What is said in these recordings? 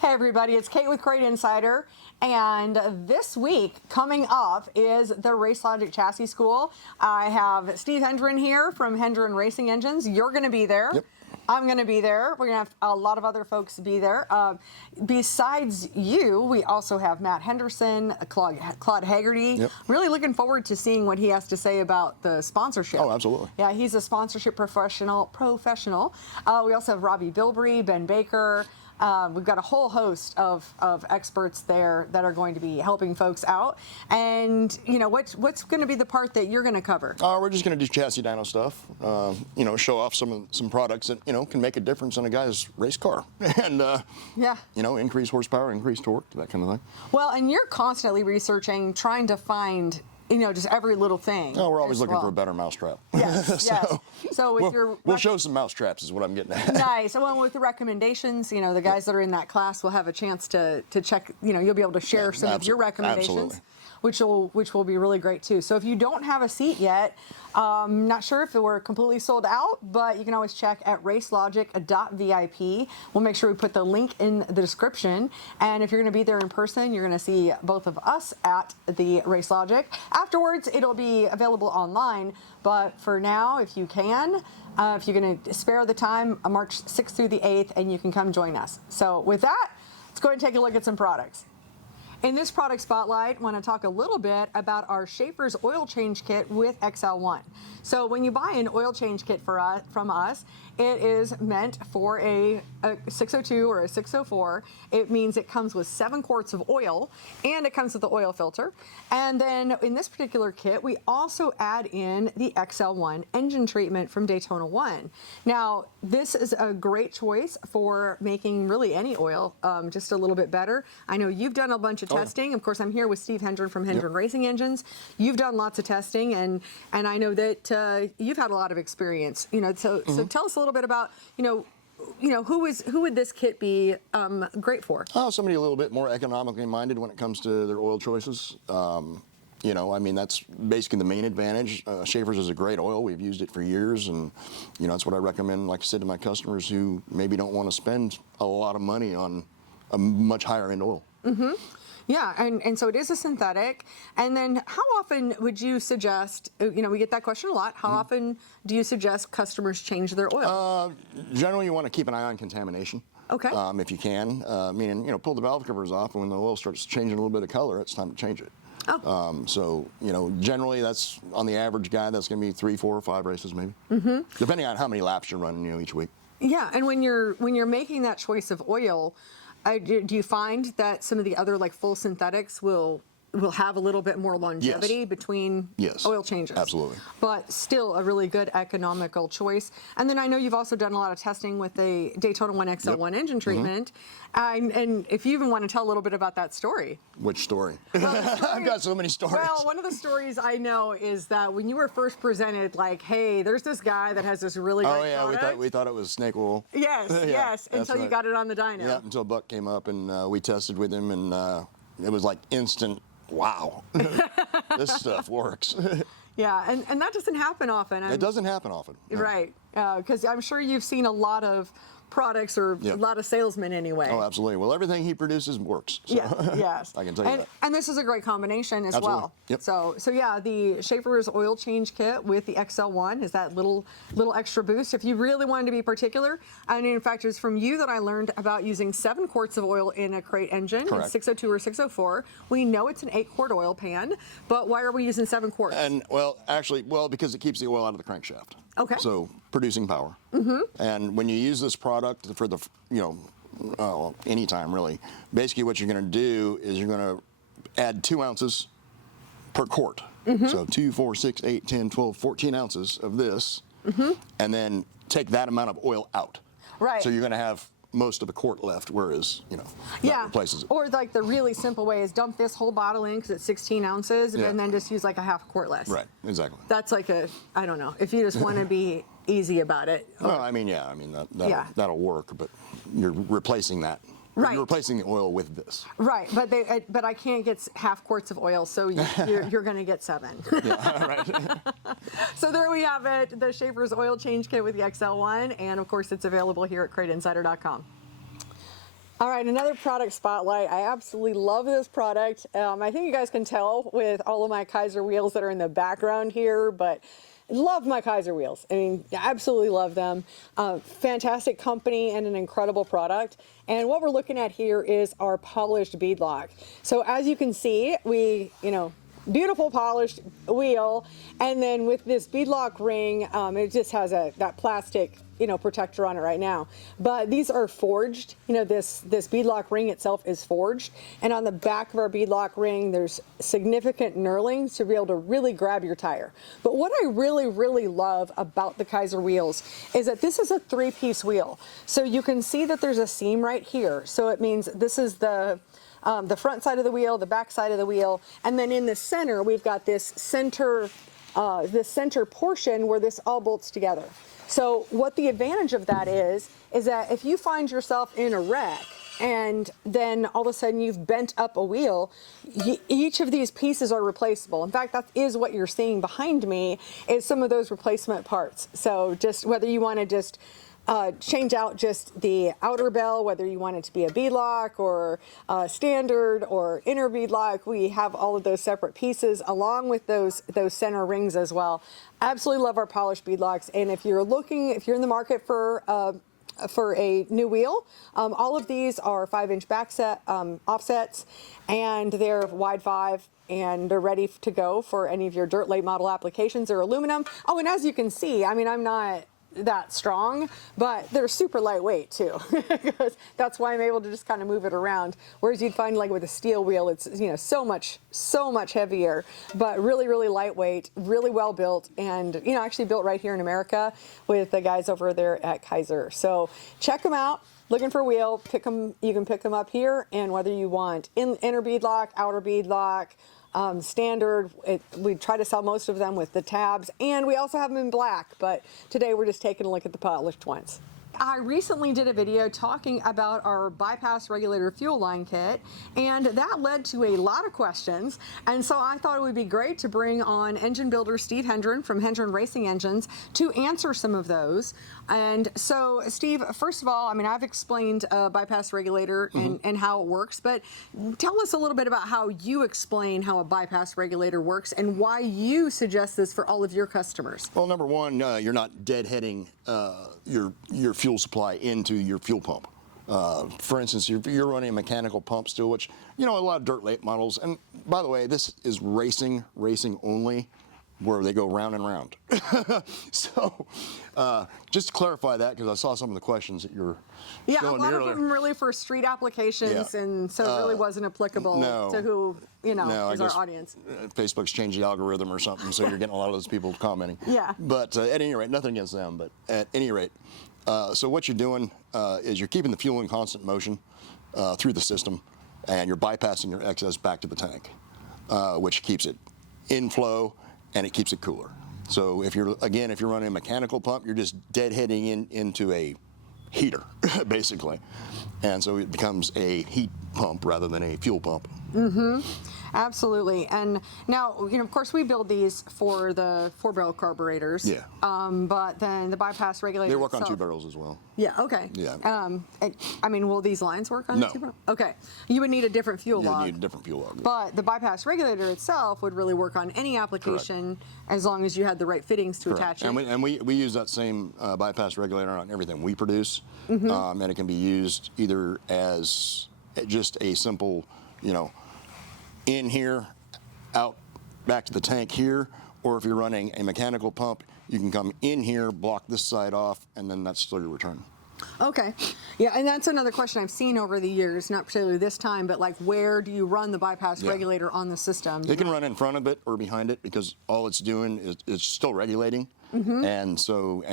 Hey everybody, it's Kate with Crate Insider, and this week coming up is the Racelogic Chassis School. I have Steve Hendren here from Hendren Racing Engines. You're going to be there. Yep. I'm going to be there. We're going to have a lot of other folks be there. Besides you, we also have Matt Henderson, Claude Haggerty. Yep. Really looking forward to seeing what he has to say about the sponsorship. Oh, absolutely. Yeah, he's a sponsorship professional. We also have Robbie Bilbrey, Ben Baker. We've got a whole host of experts there that are going to be helping folks out. And, you know, what's going to be the part that you're going to cover? We're just going to do chassis dyno stuff, show off some products that, can make a difference in a guy's race car. And, increase horsepower, increase torque, that kind of thing. Well, and you're constantly researching, trying to find just every little thing. Oh, we're always looking for a better mousetrap. Yes, yes. So with we'll show some mousetraps is what I'm getting at. Nice. Well, with the recommendations, the guys that are in that class will have a chance to check, you'll be able to share some of your recommendations. Absolutely. Which will be really great too. So if you don't have a seat yet, not sure if we're completely sold out, but you can always check at Racelogic.vip. We'll make sure we put the link in the description. And if you're going to be there in person, you're going to see both of us at the Racelogic. Afterwards, it'll be available online. But for now, if you can, if you're going to spare the time, March 6th through the 8th, and you can come join us. So with that, let's go ahead and take a look at some products. In this product spotlight, I want to talk a little bit about our Schaeffer's oil change kit with XL1. So when you buy an oil change kit from us, it is meant for a 602 or a 604. It means it comes with 7 quarts of oil, and it comes with the oil filter. And then in this particular kit, we also add in the XL1 engine treatment from Daytona 1. Now, this is a great choice for making really any oil just a little bit better. I know you've done a bunch of testing. Of course, I'm here with Steve Hendren from Hendren Racing Engines. You've done lots of testing, and I know that you've had a lot of experience. So tell us a little bit about who would this kit be great for? Somebody a little bit more economically minded when it comes to their oil choices. That's basically the main advantage. Schaeffer's is a great oil. We've used it for years, and that's what I recommend, like I said, to my customers who maybe don't want to spend a lot of money on a much higher end oil. Mm-hmm. Yeah, and so it is a synthetic. And then how often would you suggest, we get that question a lot, how often do you suggest customers change their oil? Generally, you want to keep an eye on contamination. Okay. If you can. Meaning, pull the valve covers off, and when the oil starts changing a little bit of color, it's time to change it. Oh. Generally, that's on the average guy, that's going to be 3, 4, or 5 races maybe, depending on how many laps you're running, each week. Yeah, and when you're making that choice of oil, do you find that some of the other full synthetics will have a little bit more longevity between oil changes? Absolutely. But still a really good economical choice. And then I know you've also done a lot of testing with the Daytona 1 XL1 engine treatment. And if you even want to tell a little bit about that story. Which story? I've got so many stories. Well, one of the stories I know is that when you were first presented, hey, there's this guy that has this really great product. we thought it was snake oil. Yes, yes, until you got it on the dyno. Yeah, until Buck came up and we tested with him, and it was like instant, wow, this stuff works. Yeah, and that doesn't happen often. It doesn't happen often. No. Right, because I'm sure you've seen a lot of products or a lot of salesmen anyway. Oh, absolutely. Well, everything he produces works. So. Yes. I can tell you that. And this is a great combination as well. Yep. So yeah, the Schaeffer's oil change kit with the XL1 is that little extra boost. If you really wanted to be particular, and in fact, it's from you that I learned about using 7 quarts of oil in a Crate engine, in 602 or 604. We know it's an 8-quart oil pan, but why are we using 7 quarts? And because it keeps the oil out of the crankshaft. Okay. So producing power. And when you use this product for the, anytime really, basically what you're going to do is you're going to add 2 ounces per quart. So 2, 4, 6, 8, 10, 12, 14 ounces of this, and then take that amount of oil out. Right. So you're going to have most of a quart left, whereas, that replaces it. Or the really simple way is dump this whole bottle in because it's 16 ounces and then just use a half quart less. Right, exactly. That's I don't know, if you just want to be easy about it. Well, that'll work, but you're replacing that. Right. You're replacing the oil with this. Right, but I can't get half quarts of oil, so you're going to get 7. Yeah, right. So there we have it, the Schaeffer's oil change kit with the XL1, and of course it's available here at CrateInsider.com. All right, another product spotlight. I absolutely love this product. I think you guys can tell with all of my Kaiser wheels that are in the background here, but love my Kaiser wheels. I mean, absolutely love them. Fantastic company and an incredible product. And what we're looking at here is our polished beadlock. So as you can see, we, beautiful polished wheel, and then with this beadlock ring, it just has that plastic protector on it right now. But these are forged. This beadlock ring itself is forged, and on the back of our beadlock ring, there's significant knurling to be able to really grab your tire. But what I really, really love about the Kaiser wheels is that this is a 3-piece wheel. So you can see that there's a seam right here. So it means this is the front side of the wheel, the back side of the wheel, and then in the center we've got this center portion where this all bolts together. So what the advantage of that is that if you find yourself in a wreck and then all of a sudden you've bent up a wheel, each of these pieces are replaceable. In fact, that is what you're seeing behind me is some of those replacement parts. So just whether you want to just change out just the outer bell, whether you want it to be a beadlock or standard or inner beadlock, we have all of those separate pieces along with those center rings as well. Absolutely love our polished beadlocks, and if you're in the market for a new wheel, all of these are 5-inch back set offsets, and they're wide 5. And they're ready to go for any of your dirt late model applications. They're aluminum. Oh, and as you can see, I mean, I'm not that strong, but they're super lightweight too. That's why I'm able to just kind of move it around. Whereas you'd find like with a steel wheel, it's so much heavier, but really, really lightweight, really well built, and actually built right here in America with the guys over there at Kaiser. So check them out. Looking for a wheel, you can pick them up here, and whether you want inner beadlock, outer beadlock, standard, we try to sell most of them with the tabs, and we also have them in black, but today we're just taking a look at the polished ones. I recently did a video talking about our bypass regulator fuel line kit, and that led to a lot of questions, and so I thought it would be great to bring on engine builder Steve Hendren from Hendren Racing Engines to answer some of those. And so, Steve, first of all, I mean, I've explained bypass regulator and how it works, but tell us a little bit about how you explain how a bypass regulator works and why you suggest this for all of your customers. Well, number one, you're not deadheading your fuel supply into your fuel pump. For instance, you're running a mechanical pump still, which, a lot of dirt late models, and by the way, this is racing only, where they go round and round. So just to clarify that, because I saw some of the questions that you're showing me earlier. A lot of them really for street applications, and so it really wasn't applicable to who is our audience. Facebook's changed the algorithm or something, so you're getting a lot of those people commenting. Yeah. But at any rate, nothing against them, but at any rate, so what you're doing is you're keeping the fuel in constant motion through the system, and you're bypassing your excess back to the tank, which keeps it in flow and it keeps it cooler. So if you're running a mechanical pump, you're just deadheading into a heater, basically. And so it becomes a heat pump rather than a fuel pump. Mm-hmm. Absolutely. And now, of course, we build these for the 4-barrel carburetors. Yeah. But then the bypass regulator They work on itself, 2 barrels as well. Yeah, okay. Yeah. Will these lines work on No. 2 barrels? Okay. You would need a different fuel log. You need a different fuel log. But the bypass regulator itself would really work on any application as long as you had the right fittings to attach it. And we use that same bypass regulator on everything we produce. And it can be used either as just a simple, in here, out, back to the tank here, or if you're running a mechanical pump, you can come in here, block this side off, and then that's still your return. Okay. Yeah, and that's another question I've seen over the years, not particularly this time, but like where do you run the bypass regulator on the system? It can run in front of it or behind it, because all it's doing is it's still regulating. And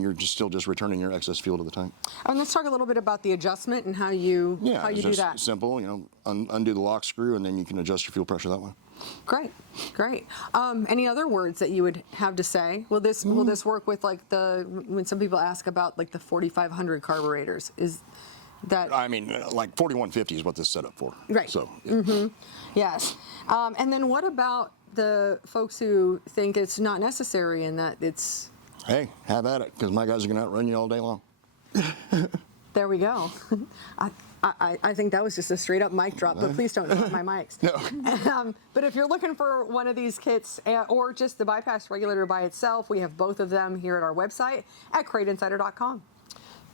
you're still just returning your excess fuel to the tank. And let's talk a little bit about the adjustment and how you do that. Simple, undo the lock screw, and then you can adjust your fuel pressure that way. Great. Any other words that you would have to say? Will this work with like when some people ask about like the 4500 carburetors? Is that? I mean, like 4150 is what this is set up for. Right. So. Yeah. Yes. And then what about the folks who think it's not necessary and that it's? Hey, have at it, because my guys are going to outrun you all day long. There we go. I think that was just a straight up mic drop, but please don't drop my mics. No. But if you're looking for one of these kits or just the bypass regulator by itself, we have both of them here at our website at CrateInsider.com.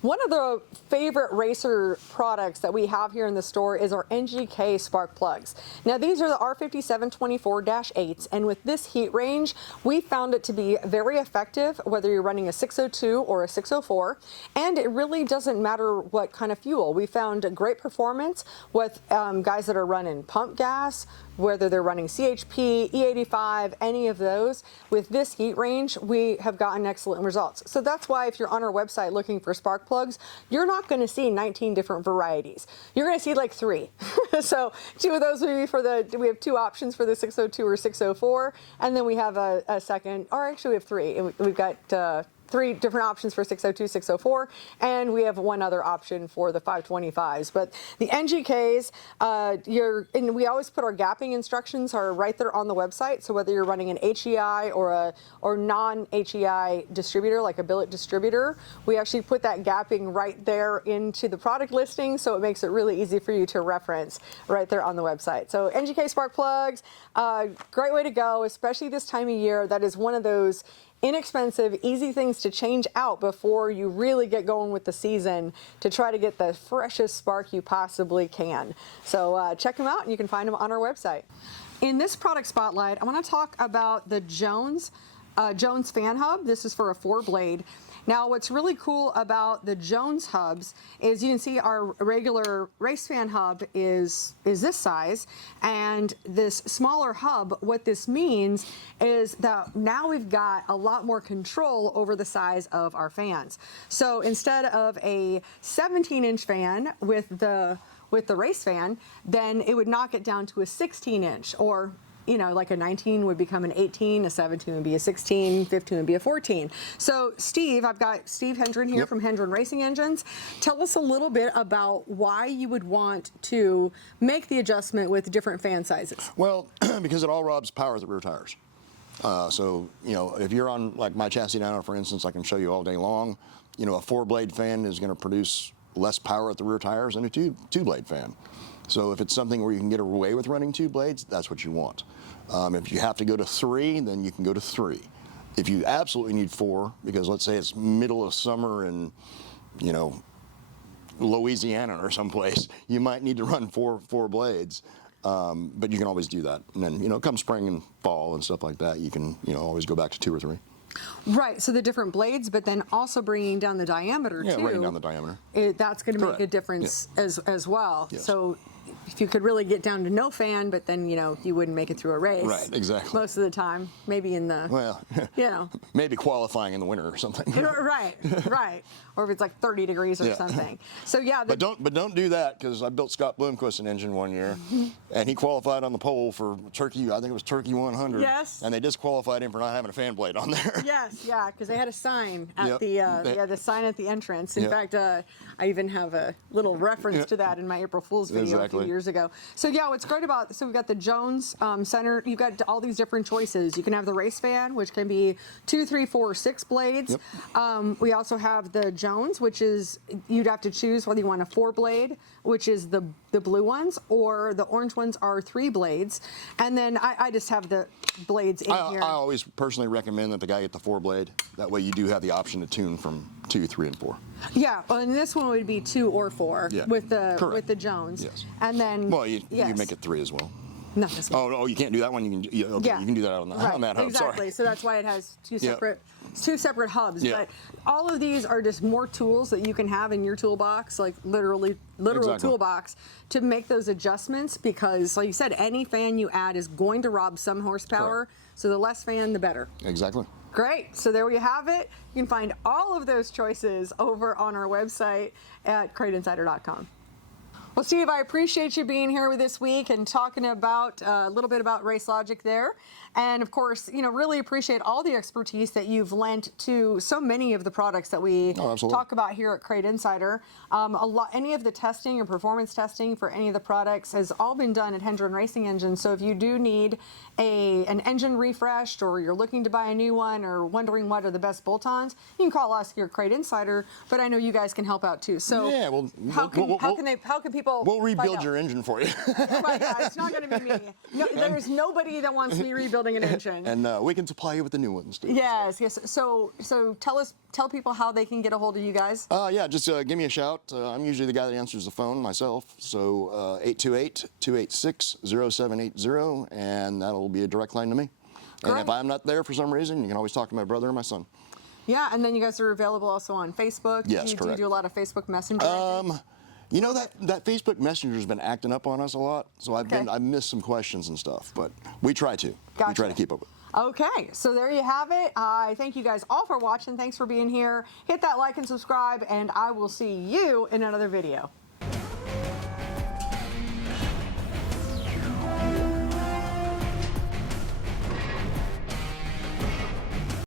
One of the favorite racer products that we have here in the store is our NGK spark plugs. Now these are the R5724-8s, and with this heat range, we found it to be very effective whether you're running a 602 or a 604, and it really doesn't matter what kind of fuel. We found great performance with guys that are running pump gas, whether they're running CHP, E85, any of those. With this heat range, we have gotten excellent results. So that's why if you're on our website looking for spark plugs, you're not going to see 19 different varieties. You're going to see like 3. So 2 of those would be we have 2 options for the 602 or 604, and then we have a second, or actually we have 3. We've got 3 different options for 602, 604, and we have 1 other option for the 525s. But the NGKs, and we always put our gapping instructions are right there on the website. So whether you're running an HEI or non-HEI distributor, like a billet distributor, we actually put that gapping right there into the product listing, so it makes it really easy for you to reference right there on the website. So NGK spark plugs, great way to go, especially this time of year. That is one of those inexpensive, easy things to change out before you really get going with the season to try to get the freshest spark you possibly can. So check them out, and you can find them on our website. In this product spotlight, I want to talk about the Jones fan hub. This is for a 4-blade. Now, what's really cool about the Jones hubs is you can see our regular race fan hub is this size, and this smaller hub, what this means is that now we've got a lot more control over the size of our fans. So instead of a 17-inch fan with the race fan, then it would knock it down to a 16-inch, or like a 19 would become an 18, a 17 would be a 16, 15 would be a 14. So Steve, I've got Steve Hendren here from Hendren Racing Engines. Tell us a little bit about why you would want to make the adjustment with different fan sizes. Well, because it all robs power at the rear tires. So, if you're on like my chassis now, for instance, I can show you all day long, a 4-blade fan is going to produce less power at the rear tires than a 2-blade fan. So if it's something where you can get away with running 2 blades, that's what you want. If you have to go to 3, then you can go to 3. If you absolutely need 4, because let's say it's middle of summer in, Louisiana or someplace, you might need to run four blades. But you can always do that. And then, come spring and fall and stuff like that, you can, always go back to 2 or 3. Right, so the different blades, but then also bringing down the diameter too. Yeah, bringing down the diameter. That's going to make a difference as well. Yes. So if you could really get down to no fan, but then you wouldn't make it through a race. Right, exactly. Most of the time, maybe in the maybe qualifying in the winter or something. right. Or if it's like 30 degrees or something. So but don't do that, because I built Scott Bloomquist an engine one year, and he qualified on the pole for Turkey. I think it was Turkey 100. Yes. And they disqualified him for not having a fan blade on there. Yes, because they had a sign at the sign at the entrance. In fact, I even have a little reference to that in my April Fool's video a few years ago. So what's great about we've got the Jones center. You've got all these different choices. You can have the race fan, which can be 2, 3, 4, 6 blades. Yep. We also have the Jones, which is you'd have to choose whether you want a 4-blade, which is the blue ones, or the orange ones are 3 blades. And then I just have the blades in here. I always personally recommend that the guy get the 4-blade. That way you do have the option to tune from 2, 3, and 4. Yeah, well, and this one would be 2 or 4 with the Jones. Yes. And then you make it 3 as well. Not this one. Oh, you can't do that one. You can do that on that hub. Exactly. Sorry. So that's why it has two separate hubs. Yeah. But all of these are just more tools that you can have in your toolbox, like literal toolbox, to make those adjustments. Because, like you said, any fan you add is going to rob some horsepower. Correct. So the less fan, the better. Exactly. Great. So there we have it. You can find all of those choices over on our website at CrateInsider.com. Well, Steve, I appreciate you being here with this week and talking about a little bit about Racelogic there. And of course, really appreciate all the expertise that you've lent to so many of the products that we talk about here at Crate Insider. Any of the testing or performance testing for any of the products has all been done at Hendren Racing Engines. So if you do need an engine refreshed, or you're looking to buy a new one, or wondering what are the best bolt-ons, you can call us here at Crate Insider. But I know you guys can help out too. So yeah, well, how can people? We'll rebuild your engine for you. Oh my God, it's not going to be me. No, there's nobody that wants me rebuilding an engine. And we can supply you with the new ones too. Yes. So tell people how they can get a hold of you guys. Yeah, just give me a shout. I'm usually the guy that answers the phone myself. So 828-286-0780, and that'll be a direct line to me. And Great. if I'm not there for some reason, you can always talk to my brother or my son. Yeah, and then you guys are available also on Facebook. Yes, Do correct. you do a lot of Facebook Messenger? You know, that Facebook Messenger's been acting up on us a lot, so I've missed some questions and stuff, but we try to. Gotcha. We try to keep up with it. Okay, so there you have it. I thank you guys all for watching. Thanks for being here. Hit that like and subscribe, and I will see you in another video.